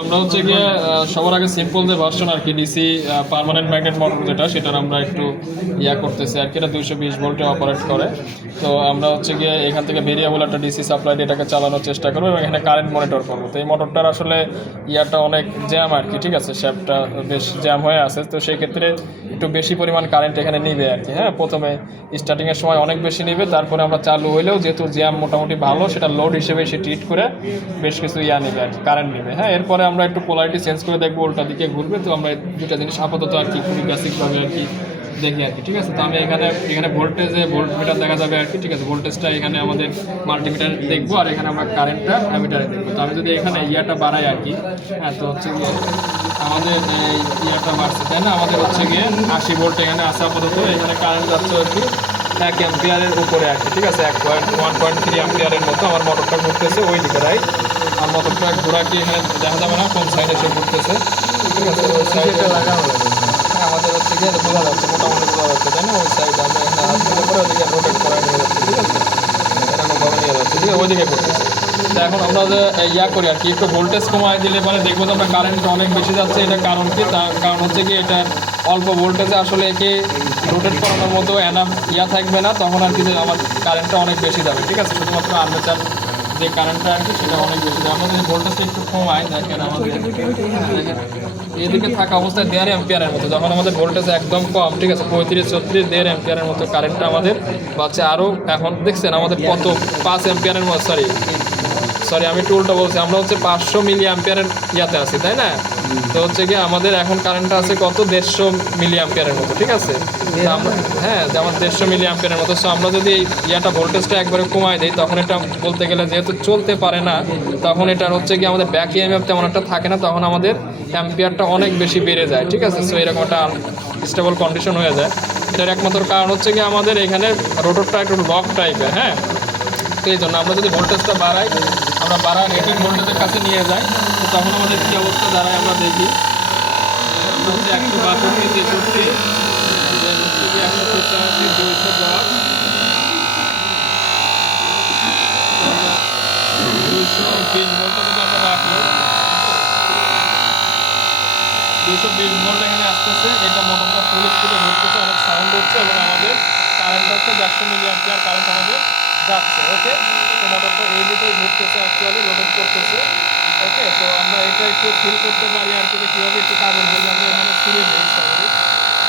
আমরা হচ্ছে গিয়ে সবার আগে সিম্পল যে ভার্সন আর কি ডিসি পার্মানেন্ট ম্যাগনেট মোটর যেটা সেটার আমরা একটু করতেছি আর কি। এটা 220 ভোল্টে অপারেট করে। তো আমরা হচ্ছে গিয়ে এখান থেকে ভেরিয়েবল একটা ডিসি সাপ্লাই দিয়ে এটাকে চালানোর চেষ্টা করবো এবং এখানে কারেন্ট মনিটর করবো। তো এই মোটরটার আসলে অনেক জ্যাম আর কি, ঠিক আছে, শ্যাফটটা বেশ জ্যাম হয়ে আছে। তো সেই ক্ষেত্রে একটু বেশি পরিমাণ কারেন্ট এখানে নিবে আর কি। হ্যাঁ, প্রথমে স্টার্টিংয়ের সময় অনেক বেশি নিবে, তারপরে আমরা চালু হইলেও যেহেতু জ্যাম মোটামুটি ভালো, সেটা লোড হিসেবে সে ট্রিট করে বেশ কিছু নেবে আর কি, কারেন্ট নেবে। হ্যাঁ, এরপরে আমরা একটু পোলারিটি চেঞ্জ করে দেখবো, উল্টা দিকে ঘুরবে। তো আমরা দুটা জিনিস আপাতত আর কি খুবই বেসিকভাবে আর কি দেখি আর কি, ঠিক আছে। তো আমি এখানে ভোল্টেজে ভোল্ট মিটার দেখা যাবে আর কি, ঠিক আছে। ভোল্টেজটা এখানে আমাদের মাল্টিমিটার দেখবো আর এখানে আমরা কারেন্টটা অ্যামিটারে দেখবো। তো আমি যদি এখানে বাড়াই আর কি, হ্যাঁ, তো হচ্ছে গিয়ে আমাদের এই বাড়ছে, তাই না। আমাদের হচ্ছে গিয়ে 80 ভোল্ট এখানে আসে আপাতত। এখানে কারেন্ট যাচ্ছে আর কি 1 অ্যাম্পিয়ারের উপরে আর কি, ঠিক আছে। 1.3 অ্যাম্পিয়ারের মতো আমার মোটরটা ঘুরতেছে ওই দিকে, রাইট। আর মোটরটা ঘোরা কি এখানে দেখা যাবে না কোন সাইডে সে ঘুরতেছে, ঠিক আছে। ওই সাইডে লাগানো আমাদের হচ্ছে গিয়ে বোঝা যাচ্ছে, মোটামুটি বোঝা যাচ্ছে, তাই না। ওই সাইডে আমরা এখানে হাত দিলে পরে ওইদিকে রোটেট করা নিয়ে যাচ্ছে, ঠিক আছে। এরকমভাবে নিয়ে যাচ্ছে, ঠিক আছে, ওইদিকে করতেছে। তো এখন আমরা যে করি আর কি, একটু ভোল্টেজ কমায় দিলে মানে দেখবো যে আমরা কারেন্ট অনেক বেশি যাচ্ছে। এটা কারণ কি, তার কারণ হচ্ছে কি এটা অল্প ভোল্টেজে আসলে একে রোটেট করানোর মতো এনাফ থাকবে না, তখন আর কি যে আমার কারেন্টটা অনেক বেশি যাবে, ঠিক আছে। শুধুমাত্র আর্মেচার যে কারেন্টটা আর কি সেটা অনেক বেশি যাবে। আমরা যদি ভোল্টেজটা একটু কমাই, দেখেন আমাদের এদিকে থাকা অবস্থায় 1.5 অ্যাম্পিয়ারের মতো, যখন আমাদের ভোল্টেজ একদম কম, ঠিক আছে, 35-36 1.5 অ্যাম্পিয়ারের মতো কারেন্টটা আমাদের বাচ্চা। আরও এখন দেখছেন আমাদের কত 5 অ্যাম্পিয়ারের মতো, সরি আমি টুলটা বলছি, আমরা হচ্ছে 500 মিলি অ্যাম্পিয়ারের আছি, তাই না। তো হচ্ছে কি আমাদের এখন কারেন্টটা আছে কত 150 মিলি অ্যাম্পিয়ারের মতো, ঠিক আছে। আমরা হ্যাঁ, যেমন 150 মিলি অ্যাম্পিয়ারের মতো। সো আমরা যদি এই ভোল্টেজটা একবারে কমাই দিই, তখন এটা বলতে গেলে যেহেতু চলতে পারে না, তখন এটার হচ্ছে কি আমাদের ব্যাক ইএমএফ তেমন একটা থাকে না, তখন আমাদের অ্যাম্পিয়ারটা অনেক বেশি বেড়ে যায়, ঠিক আছে। সো এরকম একটা স্টেবল কন্ডিশন হয়ে যায়। এটার একমাত্র কারণ হচ্ছে কি আমাদের এখানে রোটরটা একটু লক টাইপের, হ্যাঁ। তো এই জন্য আমরা যদি ভোল্টেজটা বাড়াই, আমরা রেটিং ভোল্টেজের কাছে নিয়ে যাই, তো তখন আমাদের কী অবস্থা দাঁড়ায় আমরা দেখি। হচ্ছে 162, 63, 185, 210, 220 ভোল্ট যদি আমরা রাখি, 220 ভোল্ট এখানে আসতেছে। এটা মোটরটা ফুল স্পিডে ঘুরতেছে, অনেক সাউন্ড হচ্ছে এবং আমাদের কারেন্ট হচ্ছে 150 মিলি অ্যাম্পিয়ার কারেন্ট আমাদের যাচ্ছে, ওকে। তো মোটরটা এই দিকেই ঘুরতেছে, অ্যাকচুয়ালি রোটেট করতেছে, ওকে। তো আমরা এটা একটু ফিল করতে পারি আর কি, কীভাবে একটু কাগজ যদি আমরা এখানে ফিরে দিই, সরি,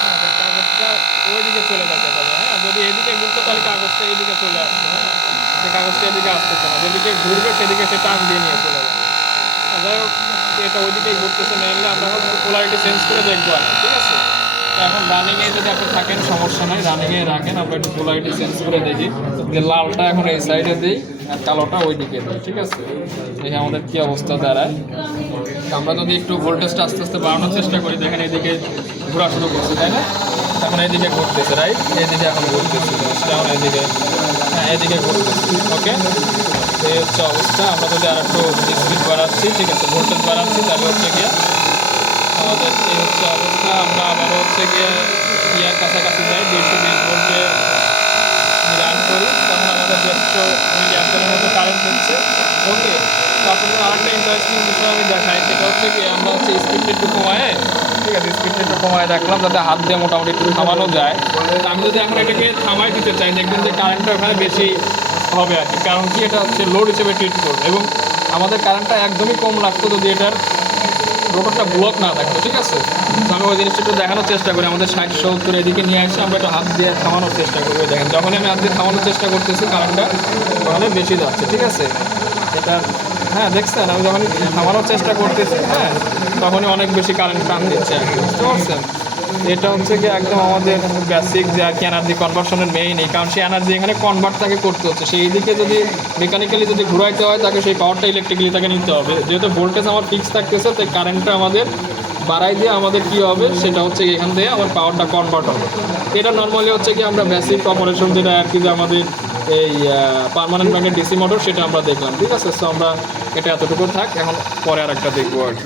হ্যাঁ, কাগজটা ওই দিকে চলে যেতে পারে। হ্যাঁ, যদি এদিকে ঘুরতো তাহলে কাগজটা এইদিকে চলে আসতো, হ্যাঁ, সে কাগজটা এদিকে আসতেছে না, যেদিকে ঘুরবে সেদিকে সে টান দিয়ে নিয়ে চলে যাবে। যাই হোক, এটা ওইদিকেই ঘুরতেছে মেইনলি। আমরা এখন পোলারিটি চেঞ্জ করে দেখবো আর ঠিক আছে। তো এখন রানিংয়ে যদি আপনি থাকেন সমস্যা নয়, রানিংয়ে রাখেন। আমরা একটু পোলারিটি চেঞ্জ করে দেখি যে লালটা এখন এই সাইডে দিই আর কালোটা ওই দিকে দিই, ঠিক আছে। দেখে আমাদের কী অবস্থা দাঁড়ায়। আমরা যদি একটু ভোল্টেজটা আস্তে আস্তে বাড়ানোর চেষ্টা করি, দেখেন এইদিকে ঘোরা শুরু করছে, তাই না। এখন এইদিকে ঘুরতেছে, রাইট, এইদিকে এখন ঘুরতেছে, এখন এইদিকে, হ্যাঁ, এইদিকে ঘুরতেছে, ওকে। এই হচ্ছে অবস্থা। আমরা যদি আর একটু স্পিড বাড়াচ্ছি, ঠিক আছে, ভোল্টেজ বাড়াচ্ছি, তাহলে হচ্ছে গিয়ে আমাদের এই হচ্ছে অবস্থা। আমরা আবারও হচ্ছে গিয়ে কাছাকাছি যাই, 220 ভোল্টে রান করি, তখন আমাদের 150 মিলি অ্যাম্পিয়ারের মতো কারেন্ট দিচ্ছে, ওকে। তো আপনাদের আরেকটা ইন্টারেস্টিং বিষয় আমি দেখাই, সেটা হচ্ছে কি আমরা হচ্ছে স্পিডটা একটু কমায়, ঠিক আছে, স্পিডটা একটু কমায় দেখলাম যাতে হাত দিয়ে মোটামুটি একটু থামানো যায়। আমি যদি এখন এটাকে থামাই দিতে চাই, দেখবেন যে কারেন্টটা ওখানে বেশি হবে আর কি। কারণ কি, এটা হচ্ছে লোড হিসেবে ট্রিট করবে এবং আমাদের কারেন্টটা একদমই কম লাগতো যদি এটার রোটরটা ব্লক না থাকতো, ঠিক আছে। তো আমি ওই জিনিসটা একটু দেখানোর চেষ্টা করি। আমাদের 60-70 এদিকে নিয়ে আসে, আমরা একটু হাত দিয়ে থামানোর চেষ্টা করি। দেখেন যখনই আমি হাত দিয়ে থামানোর চেষ্টা করতেছি কারেন্টটা ওখানে বেশি যাচ্ছে, ঠিক আছে। এটা হ্যাঁ, দেখছেন আমি যখনই থামানোর চেষ্টা করতেছি, হ্যাঁ, তখনই অনেক বেশি কারেন্ট টান দিচ্ছে আর কি, বুঝতে পারছেন। এটা হচ্ছে কি একদম আমাদের বেসিক যে আর কি এনার্জি কনভার্সনের মেইন, এই কারণ সেই এনার্জি এখানে কনভার্ট তাকে করতে হচ্ছে। সেই দিকে যদি মেকানিক্যালি যদি ঘুরাইতে হয়, তাকে সেই পাওয়ারটা ইলেকট্রিক্যালি তাকে নিতে হবে। যেহেতু ভোল্টেজ আমার ফিক্স থাকতেছে, তাই কারেন্টটা আমাদের বাড়াই দিয়ে আমাদের কী হবে সেটা হচ্ছে এখান থেকে আমার পাওয়ারটা কনভার্ট হবে। এটা নর্মালি হচ্ছে কি আমরা বেসিক অপারেশন যেটা আর কি, যে আমাদের এই পার্মানেন্ট ম্যাগনেট ডিসি মোটর, সেটা আমরা দেখলাম, ঠিক আছে। সো আমরা এটা এতটুকু থাক, এখন পরে আর একটা দেখবো আর কি।